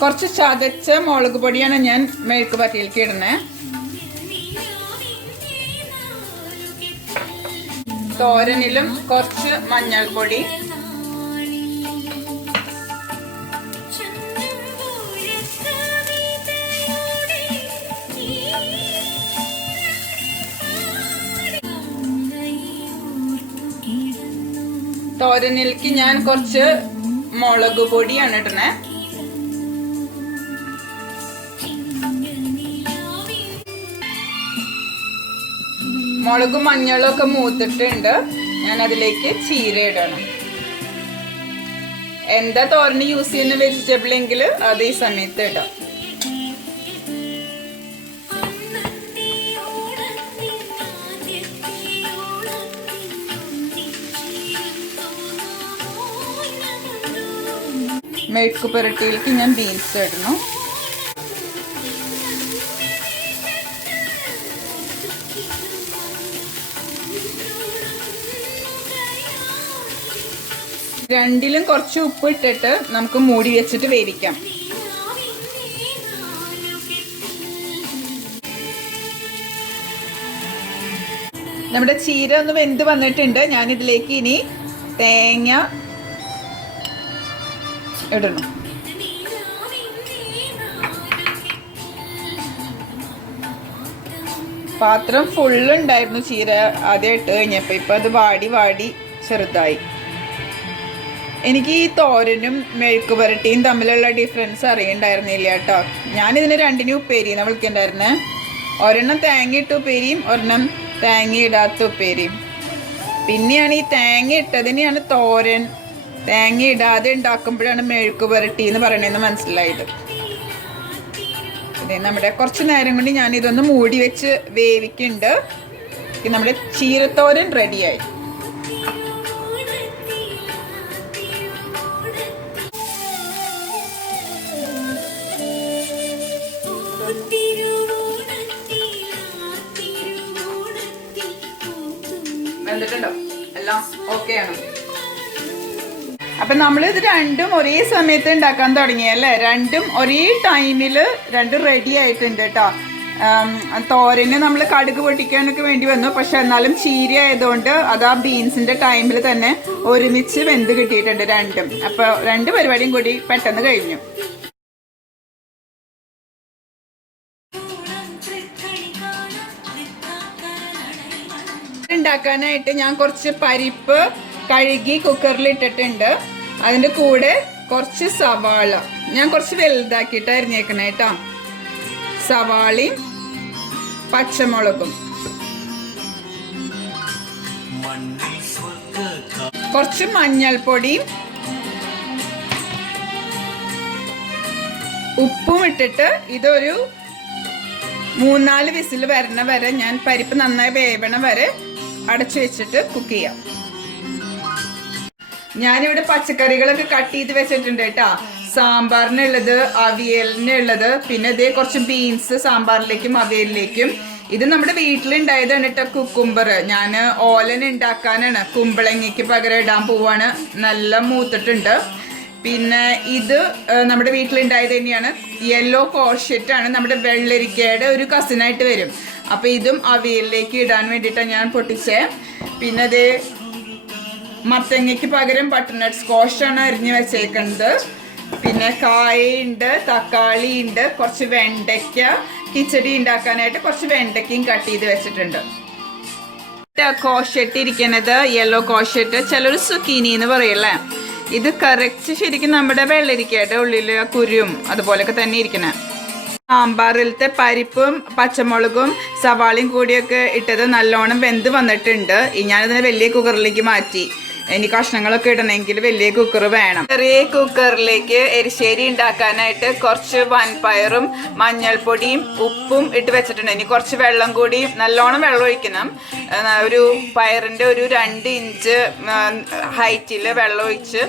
കുറച്ച് ചതച്ച മുളക് പൊടിയാണ് ഞാൻ മെഴുക്ക് പറ്റിയിലേക്ക് ഇടുന്നത്. തോരനിലും കുറച്ച് മഞ്ഞൾപ്പൊടി, തോരനിലേക്ക് ഞാൻ കുറച്ച് മുളക് പൊടിയാണ് ഇടുന്നത്. മുളകും മഞ്ഞളും ഒക്കെ മൂത്തിട്ടുണ്ട്. ഞാൻ അതിലേക്ക് ചീര ഇടണം. എന്താ തോരന് യൂസ് ചെയ്യുന്ന വെജിറ്റബിൾ എങ്കിൽ അത് ഈ സമയത്ത് ഇടാം. മെഴുക്ക് പുരട്ടിയിലേക്ക് ഞാൻ ബീൻസ് ഇടണം. രണ്ടിലും കുറച്ച് ഉപ്പ് ഇട്ടിട്ട് നമുക്ക് മൂടി വെച്ചിട്ട് വേവിക്കാം. നമ്മുടെ ചീര ഒന്ന് വെന്ത് വന്നിട്ടുണ്ട്. ഞാനിതിലേക്ക് ഇനി തേങ്ങ ഇടണം. പാത്രം ഫുള്ളുണ്ടായിരുന്നു ചീര ആദ്യം ഇട്ട് കഴിഞ്ഞപ്പോൾ. ഇപ്പം അത് വാടി വാടി ചെറുതായി. എനിക്ക് ഈ തോരനും മെഴുക്ക് പുരട്ടിയും തമ്മിലുള്ള ഡിഫറൻസ് അറിയണ്ടായിരുന്നില്ല കേട്ടോ. ഞാനിതിന് രണ്ടിനും ഉപ്പേരി എന്ന് വിളിക്കണ്ടായിരുന്നേ. ഒരെണ്ണം തേങ്ങ ഇട്ട ഉപ്പേരിയും ഒരെണ്ണം തേങ്ങ ഇടാത്ത ഉപ്പേരിയും. പിന്നെയാണ് ഈ തേങ്ങ ഇട്ടതിനെയാണ് തോരൻ, തേങ്ങ ഇടാതെ ഉണ്ടാക്കുമ്പോഴാണ് മെഴുക്ക് പുരട്ടി എന്ന് പറയണതെന്ന് മനസ്സിലായത്. അതെ, നമ്മുടെ കുറച്ച് നേരം കൊണ്ട് ഞാനിതൊന്ന് മൂടി വെച്ച് വേവിക്കുന്നുണ്ട്. നമ്മുടെ ചീരത്തോരൻ റെഡിയായി. വെന്തിട്ടുണ്ടോ? എല്ലാം ഓക്കെ ആണ്. അപ്പൊ നമ്മളിത് രണ്ടും ഒരേ സമയത്ത് ഉണ്ടാക്കാൻ തുടങ്ങിയല്ലേ. രണ്ടും ഒരേ ടൈമില് രണ്ടും റെഡി ആയിട്ടുണ്ട് കേട്ടോ. തോരന് നമ്മൾ കടുക് പൊട്ടിക്കാനൊക്കെ വേണ്ടി വന്നു. പക്ഷെ എന്നാലും ചീര ആയതുകൊണ്ട് അത് ആ ബീൻസിന്റെ ടൈമിൽ തന്നെ ഒരുമിച്ച് വെന്ത് കിട്ടിയിട്ടുണ്ട് രണ്ടും. അപ്പൊ രണ്ട് പരിപാടിയും കൂടി പെട്ടെന്ന് കഴിഞ്ഞു. ഉണ്ടാക്കാനായിട്ട് ഞാൻ കുറച്ച് പരിപ്പ് കഴുകി കുക്കറിൽ ഇട്ടിട്ടുണ്ട്. അതിൻ്റെ കൂടെ കുറച്ച് സവാള ഞാൻ കുറച്ച് വലുതാക്കിയിട്ട് അരിഞ്ഞേക്കണേ കേട്ടോ. സവാളയും പച്ചമുളകും, കുറച്ച് മഞ്ഞൾപ്പൊടിയും ഉപ്പും ഇട്ടിട്ട് ഇതൊരു 3-4 വിസിൽ വരണ വരെ, ഞാൻ പരിപ്പ് നന്നായി വേവണ വരെ അടച്ചു വെച്ചിട്ട് കുക്ക് ചെയ്യാം. ഞാനിവിടെ പച്ചക്കറികളൊക്കെ കട്ട് ചെയ്ത് വെച്ചിട്ടുണ്ട് കേട്ടോ. സാമ്പാറിനുള്ളത്, അവിയലിനുള്ളത്, പിന്നെ ഇതേ കുറച്ച് ബീൻസ് സാമ്പാറിലേക്കും അവിയലിലേക്കും. ഇത് നമ്മുടെ വീട്ടിലുണ്ടായതാണ് കേട്ടോ. കുക്കുംബർ ഞാൻ ഓലൻ ഉണ്ടാക്കാനാണ്, കുമ്പളങ്ങയ്ക്ക് പകരം ഇടാൻ പോവാണ്. നല്ല മൂത്തിട്ടുണ്ട്. പിന്നെ ഇത് നമ്മുടെ വീട്ടിലുണ്ടായത് തന്നെയാണ്. യെല്ലോ കോർഷെറ്റാണ്, നമ്മുടെ വെള്ളരിക്കയുടെ ഒരു കസിനായിട്ട് വരും. അപ്പോൾ ഇതും അവിയലിലേക്ക് ഇടാൻ വേണ്ടിയിട്ടാണ് ഞാൻ പൊട്ടിച്ചേ. പിന്നെ അത് മത്തങ്ങയ്ക്ക് പകരം ബട്ടർനട്ട് സ്ക്വാഷാണ് അരിഞ്ഞ് വെച്ചേക്കുന്നത്. പിന്നെ കായുണ്ട്, തക്കാളി ഉണ്ട്, കുറച്ച് വെണ്ടയ്ക്ക, കിച്ചടി ഉണ്ടാക്കാനായിട്ട് കുറച്ച് വെണ്ടയ്ക്കയും കട്ട് ചെയ്ത് വെച്ചിട്ടുണ്ട്. കോഷെറ്റ് ഇരിക്കുന്നത് യെല്ലോ കോഷെറ്റ്, ചിലർ സുക്കീനി എന്ന് പറയല്ലേ. ഇത് കറക്റ്റ് ശരിക്കും നമ്മുടെ വെള്ളരിക്കയുടെ ഉള്ളിൽ കുരും അതുപോലൊക്കെ തന്നെ ഇരിക്കണേ. സാമ്പാറിലത്തെ പരിപ്പും പച്ചമുളകും സവാളയും കൂടിയൊക്കെ ഇട്ടത് നല്ലോണം വെന്ത് വന്നിട്ടുണ്ട്. ഞാനതിനെ വലിയ കുക്കറിലേക്ക് മാറ്റി. ഇനി കഷ്ണങ്ങളൊക്കെ ഇടണമെങ്കിൽ വലിയ കുക്കർ വേണം. ചെറിയ കുക്കറിലേക്ക് എരിശ്ശേരി ഉണ്ടാക്കാനായിട്ട് കുറച്ച് വൻപയറും മഞ്ഞൾപ്പൊടിയും ഉപ്പും ഇട്ട് വെച്ചിട്ടുണ്ട്. ഇനി കുറച്ച് വെള്ളം കൂടി, നല്ലോണം വെള്ളം ഒഴിക്കണം. ഒരു പയറിൻ്റെ ഒരു 2 ഇഞ്ച് ഹൈറ്റിൽ വെള്ളം ഒഴിച്ച്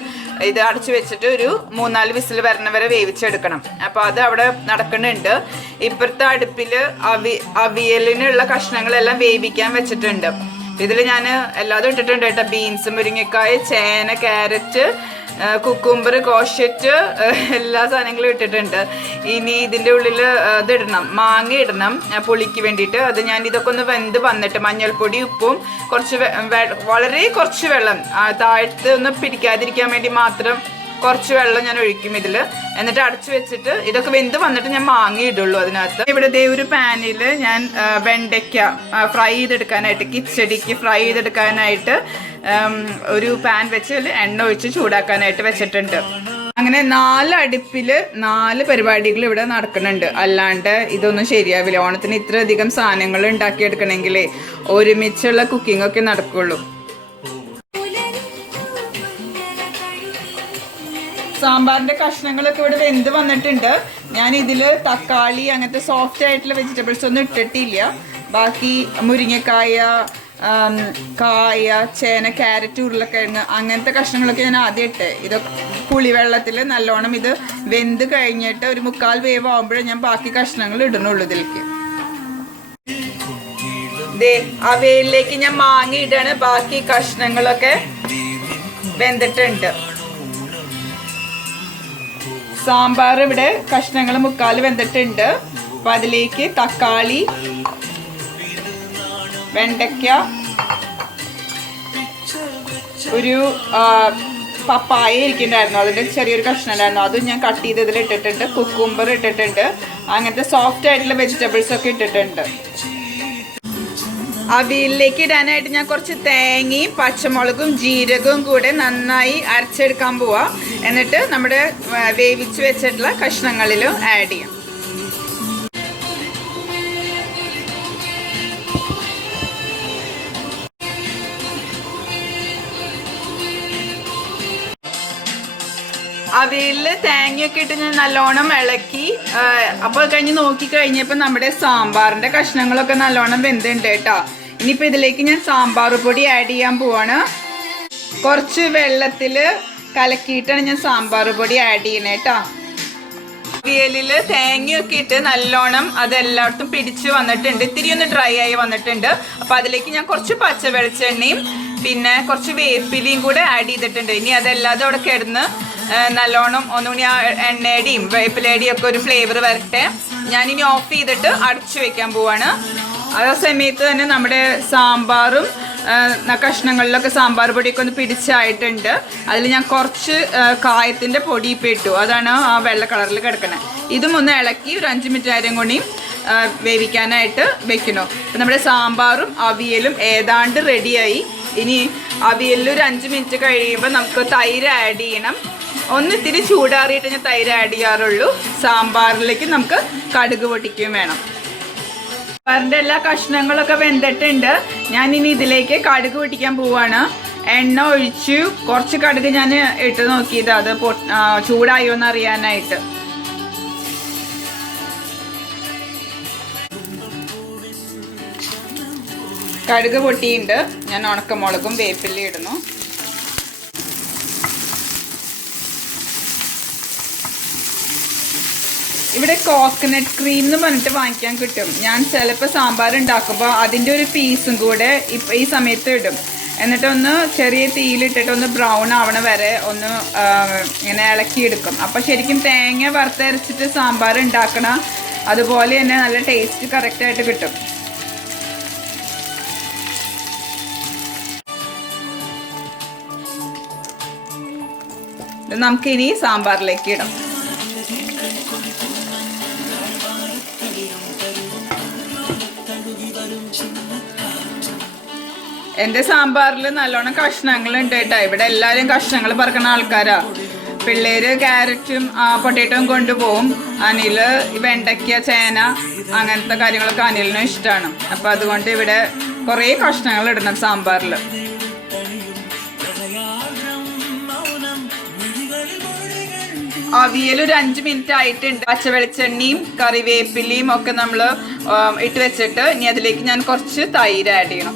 ഇത് അടച്ചു വെച്ചിട്ട് ഒരു 3-4 വിസിൽ വരണ വരെ വേവിച്ചെടുക്കണം. അപ്പോൾ അത് അവിടെ നടക്കുന്നുണ്ട്. ഇപ്പുറത്തെ അടുപ്പിൽ അവിയലിനുള്ള കഷ്ണങ്ങളെല്ലാം വേവിക്കാൻ വെച്ചിട്ടുണ്ട്. ഇതിൽ ഞാൻ എല്ലാതും ഇട്ടിട്ടുണ്ട് കേട്ടോ. ബീൻസ്, മുരിങ്ങക്കായ, ചേന, ക്യാരറ്റ്, കുക്കുംബർ, കോഷറ്റ്, എല്ലാ സാധനങ്ങളും ഇട്ടിട്ടുണ്ട്. ഇനി ഇതിൻ്റെ ഉള്ളിൽ ഇതിടണം, മാങ്ങ ഇടണം പുളിക്ക് വേണ്ടിയിട്ട്. അത് ഞാൻ ഇതൊക്കെ ഒന്ന് വെന്ത് വന്നിട്ട് മഞ്ഞൾപ്പൊടി, ഉപ്പും കുറച്ച് വളരെ കുറച്ച് വെള്ളം താഴത്ത് ഒന്ന് പിടിക്കാതിരിക്കാൻ വേണ്ടി മാത്രം കുറച്ച് വെള്ളം ഞാൻ ഒഴിക്കും ഇതിൽ. എന്നിട്ട് അടച്ചു വെച്ചിട്ട് ഇതൊക്കെ വെന്ത് വന്നിട്ട് ഞാൻ മാങ്ങ ഇടുള്ളൂ അതിനകത്ത്. ഇവിടെ ഒരു പാനിൽ ഞാൻ വെണ്ടയ്ക്ക ഫ്രൈ ചെയ്തെടുക്കാനായിട്ട്, കിച്ചടിക്ക് ഫ്രൈ ചെയ്തെടുക്കാനായിട്ട് ഒരു പാൻ വെച്ച് എണ്ണ ഒഴിച്ച് ചൂടാക്കാനായിട്ട് വെച്ചിട്ടുണ്ട്. അങ്ങനെ 4 അടുപ്പിൽ 4 പരിപാടികൾ ഇവിടെ നടക്കുന്നുണ്ട്. അല്ലാണ്ട് ഇതൊന്നും ശരിയാവില്ല. ഓണത്തിന് ഇത്രയധികം സാധനങ്ങൾ ഉണ്ടാക്കിയെടുക്കണമെങ്കിലേ ഒരുമിച്ചുള്ള കുക്കിംഗ് ഒക്കെ നടക്കുള്ളൂ. സാമ്പാറിൻ്റെ കഷ്ണങ്ങളൊക്കെ ഇവിടെ വെന്ത് വന്നിട്ടുണ്ട്. ഞാൻ ഇതിൽ തക്കാളി അങ്ങനത്തെ സോഫ്റ്റ് ആയിട്ടുള്ള വെജിറ്റബിൾസ് ഒന്നും ഇട്ടിട്ടില്ല. ബാക്കി മുരിങ്ങക്കായ, കായ, ചേന, ക്യാരറ്റ്, ഉരുളക്കിഴങ്ങ് അങ്ങനത്തെ കഷ്ണങ്ങളൊക്കെ ഞാൻ ആദ്യം ഇട്ട്. ഇതൊക്കെ പുളിവെള്ളത്തിൽ നല്ലോണം ഇത് വെന്ത് കഴിഞ്ഞിട്ട് ഒരു 1/4 വേവ് ആകുമ്പോഴേ ഞാൻ ബാക്കി കഷ്ണങ്ങൾ ഇടണുള്ളൂ ഇതിലേക്ക്. അവയിലേക്ക് ഞാൻ മാങ്ങ ഇടാണ്. ബാക്കി കഷ്ണങ്ങളൊക്കെ വെന്തിട്ടുണ്ട്. സാമ്പാർ ഇവിടെ കഷ്ണങ്ങൾ 1/4 വെന്തിട്ടുണ്ട്. അപ്പം അതിലേക്ക് തക്കാളി, വെണ്ടയ്ക്ക, ഒരു പപ്പായ ഇരിക്കുന്നുണ്ടായിരുന്നു, അതിൻ്റെ ചെറിയൊരു കഷ്ണം ഉണ്ടായിരുന്നു, അതും ഞാൻ കട്ട് ചെയ്ത് ഇതിൽ ഇട്ടിട്ടുണ്ട്. കുക്കുംബർ ഇട്ടിട്ടുണ്ട്. അങ്ങനത്തെ സോഫ്റ്റ് ആയിട്ടുള്ള വെജിറ്റബിൾസ് ഒക്കെ ഇട്ടിട്ടുണ്ട്. അവിയലിലേക്ക് ഇടാനായിട്ട് ഞാൻ കുറച്ച് തേങ്ങയും പച്ചമുളകും ജീരകവും കൂടെ നന്നായി അരച്ചെടുക്കാൻ പോവാ. എന്നിട്ട് നമ്മുടെ വേവിച്ച് വെച്ചിട്ടുള്ള കഷ്ണങ്ങളിലും ആഡ് ചെയ്യാം. അവിയലിൽ തേങ്ങയൊക്കെ ഇട്ട് ഞാൻ നല്ലോണം ഇളക്കി. അപ്പോൾ കഴിഞ്ഞ് നോക്കി കഴിഞ്ഞപ്പോൾ നമ്മുടെ സാമ്പാറിൻ്റെ കഷ്ണങ്ങളൊക്കെ നല്ലോണം വെന്തുണ്ട് കേട്ടോ. ഇനിയിപ്പോൾ ഇതിലേക്ക് ഞാൻ സാമ്പാർ പൊടി ആഡ് ചെയ്യാൻ പോവാണ്. കുറച്ച് വെള്ളത്തിൽ കലക്കിയിട്ടാണ് ഞാൻ സാമ്പാർ പൊടി ആഡ് ചെയ്യണേ കേട്ടോ. അവിയലിൽ തേങ്ങയൊക്കെ ഇട്ട് നല്ലോണം അതെല്ലായിടത്തും പിടിച്ച് വന്നിട്ടുണ്ട്. ഇത്തിരി ഒന്ന് ഡ്രൈ ആയി വന്നിട്ടുണ്ട്. അപ്പോൾ അതിലേക്ക് ഞാൻ കുറച്ച് പച്ച വെളിച്ചെണ്ണയും പിന്നെ കുറച്ച് വേപ്പിലയും കൂടെ ആഡ് ചെയ്തിട്ടുണ്ട്. ഇനി അതെല്ലാതും അവിടെ കിടന്ന് നല്ലോണം ഒന്നുകൂടി ആ എണ്ണയുടെയും വേപ്പിലയുടെയും ഒക്കെ ഒരു ഫ്ലേവർ വരട്ടെ. ഞാനിനി ഓഫ് ചെയ്തിട്ട് അടച്ചു വെക്കാൻ പോവാണ്. ആ സമയത്ത് തന്നെ നമ്മുടെ സാമ്പാറും കഷ്ണങ്ങളിലൊക്കെ സാമ്പാർ പൊടിയൊക്കെ ഒന്ന് പിടിച്ചായിട്ടുണ്ട്. അതിൽ ഞാൻ കുറച്ച് കായത്തിൻ്റെ പൊടി ഇപ്പം ഇട്ടു. അതാണ് ആ വെള്ള കളറിൽ കിടക്കുന്നത്. ഇതും ഒന്ന് ഇളക്കി ഒരു 5 മിനിറ്റ് നേരം കൂടി വേവിക്കാനായിട്ട് വെക്കണം. അപ്പം നമ്മുടെ സാമ്പാറും അവിയലും ഏതാണ്ട് റെഡിയായി. ഇനി അവിയലിൽ ഒരു 5 മിനിറ്റ് കഴിയുമ്പോൾ നമുക്ക് തൈര് ആഡ് ചെയ്യണം. ഒന്നിത്തിരി ചൂടാറിയിട്ട് ഞാൻ തൈര് ആഡ് ചെയ്യാറുള്ളൂ. സാമ്പാറിലേക്ക് നമുക്ക് കടുക് പൊട്ടിക്കുകയും വേണം. സാമ്പാറിൻ്റെ എല്ലാ കഷ്ണങ്ങളൊക്കെ വെന്തിട്ടുണ്ട്. ഞാനിനി ഇതിലേക്ക് കടുക് പൊട്ടിക്കാൻ പോവാണ്. എണ്ണ ഒഴിച്ചു കുറച്ച് കടുക് ഞാൻ ഇട്ട് നോക്കിയത് അത് ചൂടായോ എന്ന് അറിയാനായിട്ട്. കടുക് പൊട്ടിയിട്ടുണ്ട്. ഞാൻ ഉണക്കമുളകും വേപ്പിലയും ഇടുന്നു. ഇവിടെ കോക്കനട്ട് ക്രീം എന്ന് പറഞ്ഞിട്ട് വാങ്ങിക്കാൻ കിട്ടും. ഞാൻ ചിലപ്പോൾ സാമ്പാർ ഉണ്ടാക്കുമ്പോൾ അതിൻ്റെ ഒരു പീസും കൂടെ ഇപ്പം ഈ സമയത്ത് ഇടും. എന്നിട്ടൊന്ന് ചെറിയ തീയിലിട്ടിട്ട് ഒന്ന് ബ്രൗൺ ആവണ വരെ ഒന്ന് ഇങ്ങനെ ഇളക്കിയെടുക്കും. അപ്പം ശരിക്കും തേങ്ങ വറുത്തരച്ചിട്ട് സാമ്പാർ ഉണ്ടാക്കണ അതുപോലെ തന്നെ നല്ല ടേസ്റ്റ് കറക്റ്റായിട്ട് കിട്ടും. ഇത് നമുക്കിനി സാമ്പാറിലേക്ക് ഇടാം. എൻ്റെ സാമ്പാറിൽ നല്ലോണം കഷ്ണങ്ങളുണ്ട് കേട്ടോ. ഇവിടെ എല്ലാവരും കഷ്ണങ്ങൾ പറക്കുന്ന ആൾക്കാരാ. പിള്ളേര് ക്യാരറ്റും പൊട്ടേറ്റോയും കൊണ്ടുപോകും. അനിൽ വെണ്ടയ്ക്ക, ചേന അങ്ങനത്തെ കാര്യങ്ങളൊക്കെ അനിലിനും ഇഷ്ടമാണ്. അപ്പം അതുകൊണ്ട് ഇവിടെ കുറേ കഷ്ണങ്ങൾ ഇടണം സാമ്പാറിൽ. അവിയൽ ഒരു 5 മിനിറ്റ് ആയിട്ടുണ്ട്. പച്ചവെളിച്ചെണ്ണയും കറിവേപ്പിലയും ഒക്കെ നമ്മൾ ഇട്ട് വെച്ചിട്ട് ഇനി അതിലേക്ക് ഞാൻ കുറച്ച് തൈര് ആഡ് ചെയ്യണം.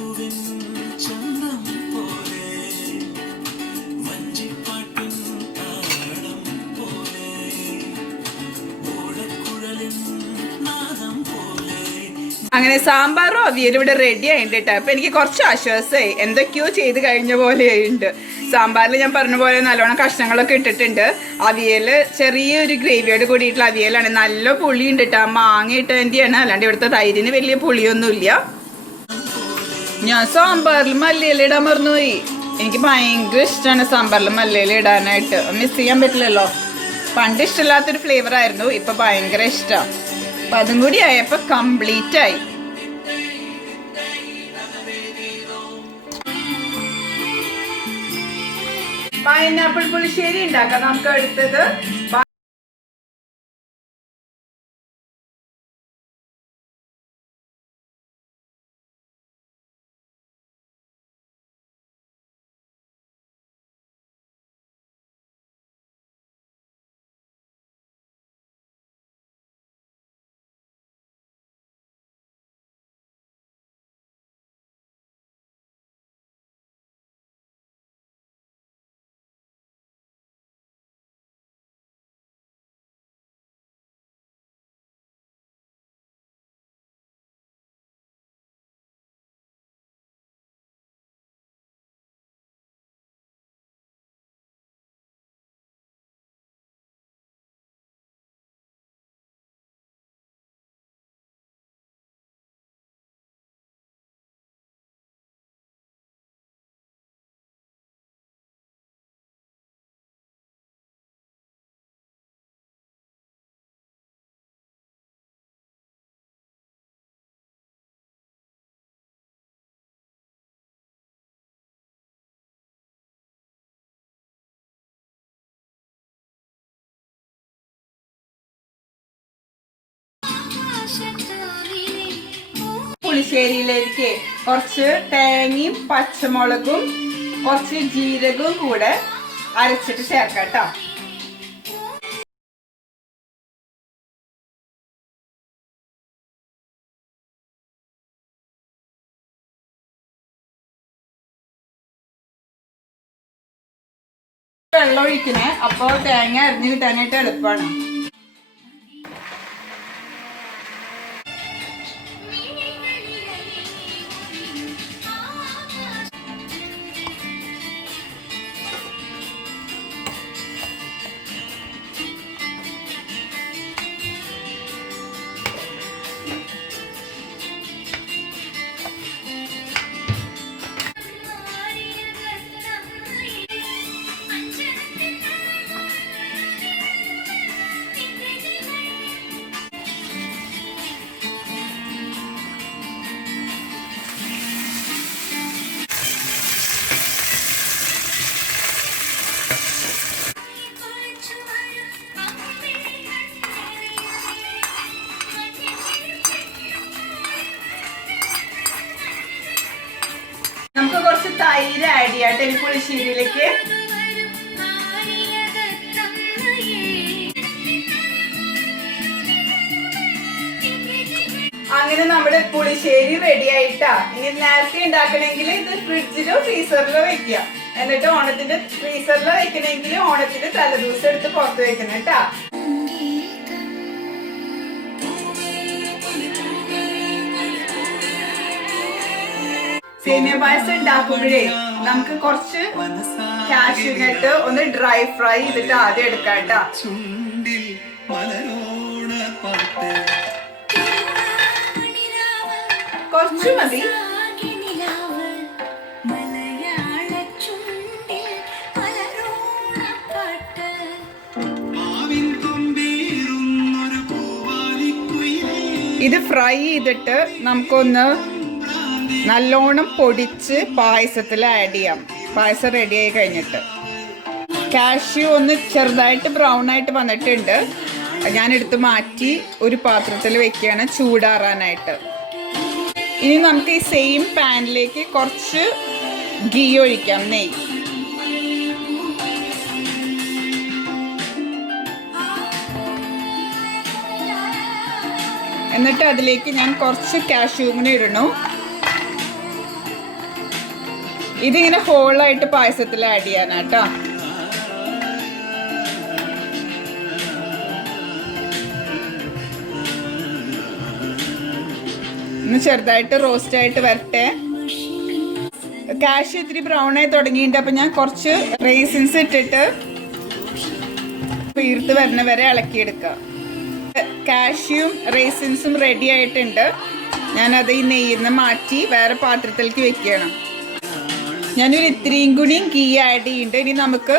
അങ്ങനെ സാമ്പാറും അവിയലും ഇവിടെ റെഡി ആയിട്ടുണ്ട് കേട്ടോ. അപ്പം എനിക്ക് കുറച്ച് ആശ്വാസമായി. എന്തൊക്കെയോ ചെയ്ത് കഴിഞ്ഞ പോലെയുണ്ട്. സാമ്പാറിൽ ഞാൻ പറഞ്ഞ പോലെ നല്ലോണം കഷ്ണങ്ങളൊക്കെ ഇട്ടിട്ടുണ്ട്. അവിയൽ ചെറിയൊരു ഗ്രേവിയോട് കൂടിയിട്ടുള്ള അവിയലാണ്. നല്ല പുളിയുണ്ട് കേട്ടോ. മാങ്ങ ഇട്ടതിൻ്റെയാണ്, അല്ലാണ്ട് ഇവിടുത്തെ തൈരിന് വലിയ പുളിയൊന്നുമില്ല. ഞാൻ സാമ്പാറിൽ മല്ലിയില ഇടാൻ മറന്നുപോയി. എനിക്ക് ഭയങ്കര ഇഷ്ടമാണ് സാമ്പാറിൽ മല്ലിയില ഇടാനായിട്ട്. മിസ് ചെയ്യാൻ പറ്റില്ലല്ലോ. പണ്ട് ഇഷ്ടമില്ലാത്തൊരു ഫ്ലേവർ ആയിരുന്നു, ഇപ്പം ഭയങ്കര ഇഷ്ടമാണ്. അപ്പം അതും കൂടി ആയപ്പോൾ കംപ്ലീറ്റ് ആയി. പൈനാപ്പിൾ പുളിശ്ശേരി ഉണ്ടാക്കാം നമുക്ക്. അടുത്തത് പുളിശ്ശേരിയിലേക്ക് കുറച്ച് തേങ്ങയും പച്ചമുളകും കുറച്ച് ജീരകവും കൂടെ അരച്ചിട്ട് ചേർക്കാം കേട്ടോ. വെള്ളം ഒഴിക്കണേ, അപ്പോൾ തേങ്ങ അരിഞ്ഞു കിട്ടാനായിട്ട് എളുപ്പമാണ്. നമുക്ക് കുറച്ച് തൈര് ആഡ് ചെയ്യാട്ടെ ഈ പുളിശ്ശേരിയിലേക്ക്. അങ്ങനെ നമ്മുടെ പുളിശ്ശേരി റെഡി ആയിട്ടാ. ഇനി നേരത്തെ ഉണ്ടാക്കണമെങ്കിൽ ഇത് ഫ്രിഡ്ജിലോ ഫ്രീസറിലോ വെക്കുക. എന്നിട്ട് ഓണത്തിന്റെ ഫ്രീസറിലോ വെക്കണമെങ്കിൽ ഓണത്തിന്റെ തലേദിവസം എടുത്ത് പുറത്ത് വെക്കണം കേട്ടാ. സേമിയ പായസം ഉണ്ടാക്കുമ്പോഴേ നമുക്ക് കുറച്ച് കാഷ്യൂ നട്ട് ഒന്ന് ഡ്രൈ ഫ്രൈ ചെയ്തിട്ട് ആദ്യം എടുക്കാം കേട്ടോ. കുറച്ച് മതി. ഇത് ഫ്രൈ ചെയ്തിട്ട് നമുക്കൊന്ന് നല്ലോണം പൊടിച്ച് പായസത്തിൽ ആഡ് ചെയ്യാം. പായസം റെഡി ആയി കഴിഞ്ഞിട്ട് കാഷ്യൂ ഒന്ന് ചെറുതായിട്ട് ബ്രൗൺ ആയിട്ട് വന്നിട്ടുണ്ട്. ഞാൻ എടുത്ത് മാറ്റി ഒരു പാത്രത്തിൽ വെക്കുകയാണ് ചൂടാറാനായിട്ട്. ഇനി നമുക്ക് ഈ സെയിം പാനിലേക്ക് കുറച്ച് ഗീ ഒഴിക്കാം, നെയ്യ്. എന്നിട്ട് അതിലേക്ക് ഞാൻ കുറച്ച് കാഷ്യൂ കൂടി ഇടണു. ഇതിങ്ങനെ ഹോളായിട്ട് പായസത്തിൽ ആഡ് ചെയ്യാനാട്ടോ. ഒന്ന് ചെറുതായിട്ട് റോസ്റ്റ് ആയിട്ട് വരട്ടെ. കാഷ്യൂ ഇത്തിരി ബ്രൗൺ ആയി തുടങ്ങിയിട്ടുണ്ട്. അപ്പൊ ഞാൻ കുറച്ച് റേസിൻസ് ഇട്ടിട്ട് വീർത്ത് വരുന്ന വരെ ഇളക്കിയെടുക്കാം. കാഷ്യൂം റേസിൻസും റെഡി ആയിട്ടുണ്ട്. ഞാനത് ഈ നെയ്യിൽ നിന്ന് മാറ്റി വേറെ പാത്രത്തിലേക്ക് വെക്കണം. ഞാനൊരു ഇത്തിരിയും കൂടിയും ഗീ ആഡ് ചെയ്യുന്നുണ്ട്. ഇനി നമുക്ക്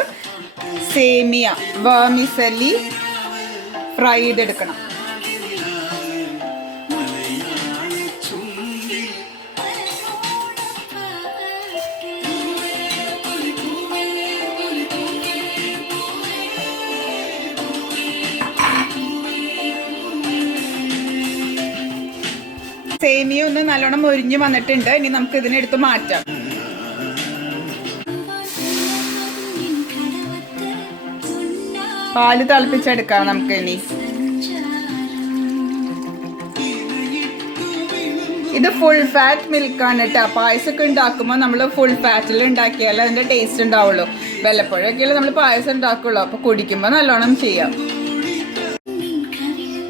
സേമിയ വെർമിസെല്ലി ഫ്രൈ ചെയ്തെടുക്കണം. സേമിയ ഒന്ന് നല്ലോണം മൊരിഞ്ഞ് വന്നിട്ടുണ്ട്. ഇനി നമുക്ക് ഇതിനെടുത്ത് മാറ്റാം. പാല് തിളപ്പിച്ചെടുക്കാം നമുക്ക്. ഇനി ഇത് ഫുൾ ഫാറ്റ് മിൽക്കാണ് കേട്ടോ. പായസമൊക്കെ ഉണ്ടാക്കുമ്പോൾ നമ്മൾ ഫുൾ ഫാറ്റിൽ ഉണ്ടാക്കിയാലേ അതിന്റെ ടേസ്റ്റ് ഉണ്ടാവുള്ളൂ. വല്ലപ്പോഴൊക്കെയല്ലേ നമ്മൾ പായസം ഉണ്ടാക്കുള്ളൂ. അപ്പൊ കുടിക്കുമ്പോൾ നല്ലോണം ചെയ്യാം.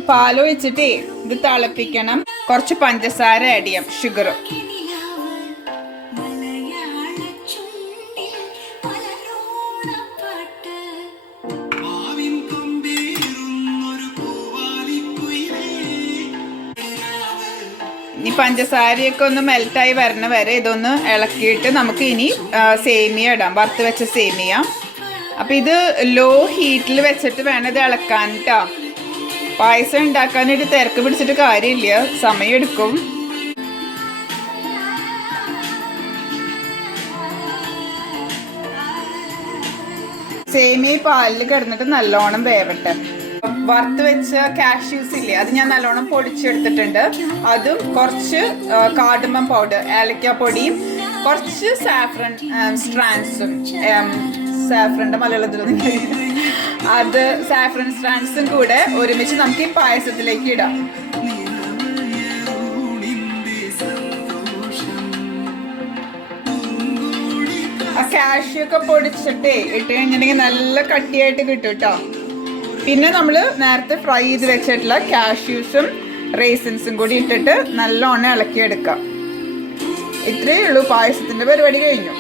പാൽ ഒഴിച്ചിട്ടേ ഇത് തിളപ്പിക്കണം. കുറച്ച് പഞ്ചസാര ആഡ് ചെയ്യാം, ഷുഗർ. ഇനി പഞ്ചസാരയൊക്കെ ഒന്ന് മെൽറ്റായി വരണ വരെ ഇതൊന്ന് ഇളക്കിയിട്ട് നമുക്ക് ഇനി സേമിയ ഇടാം, വറുത്ത് വെച്ച സേമിയ. അപ്പൊ ഇത് ലോ ഹീറ്റിൽ വെച്ചിട്ട് വേണം ഇത് ഇളക്കാൻ കേട്ടോ. പായസം ഉണ്ടാക്കാനായിട്ട് തിരക്ക് പിടിച്ചിട്ട് കാര്യമില്ല, സമയമെടുക്കും. സേമിയ പാലിൽ കിടന്നിട്ട് നല്ലോണം വേവട്ടെ. വറുത്ത് വെച്ച കാഷ്യൂസ് ഇല്ലേ, അത് ഞാൻ നല്ലോണം പൊടിച്ചെടുത്തിട്ടുണ്ട്. അതും കുറച്ച് കാർഡമം പൗഡർ, ഏലക്കാപ്പൊടിയും കുറച്ച് സാഫ്രൺ സ്ട്രാൻസും, സാഫ്രന്റെ മലയാളത്തിലൊന്നും അത് സാഫ്രൺ സ്ട്രാൻസും കൂടെ ഒരുമിച്ച് നമുക്ക് ഈ പായസത്തിലേക്ക് ഇടാം. ആ കാഷ്യൂ ഒക്കെ പൊടിച്ചിട്ടേ ഇട്ട് കഴിഞ്ഞിട്ടുണ്ടെങ്കിൽ നല്ല കട്ടിയായിട്ട് കിട്ടും കേട്ടോ. പിന്നെ നമ്മൾ നേരത്തെ ഫ്രൈ ചെയ്ത് വെച്ചിട്ടുള്ള കാഷ്യൂസും റേസിൻസും കൂടി ഇട്ടിട്ട് നല്ലോണം ഇളക്കിയെടുക്കാം. ഇത്രയേ ഉള്ളൂ, പായസത്തിന്റെ പരിപാടി കഴിഞ്ഞു.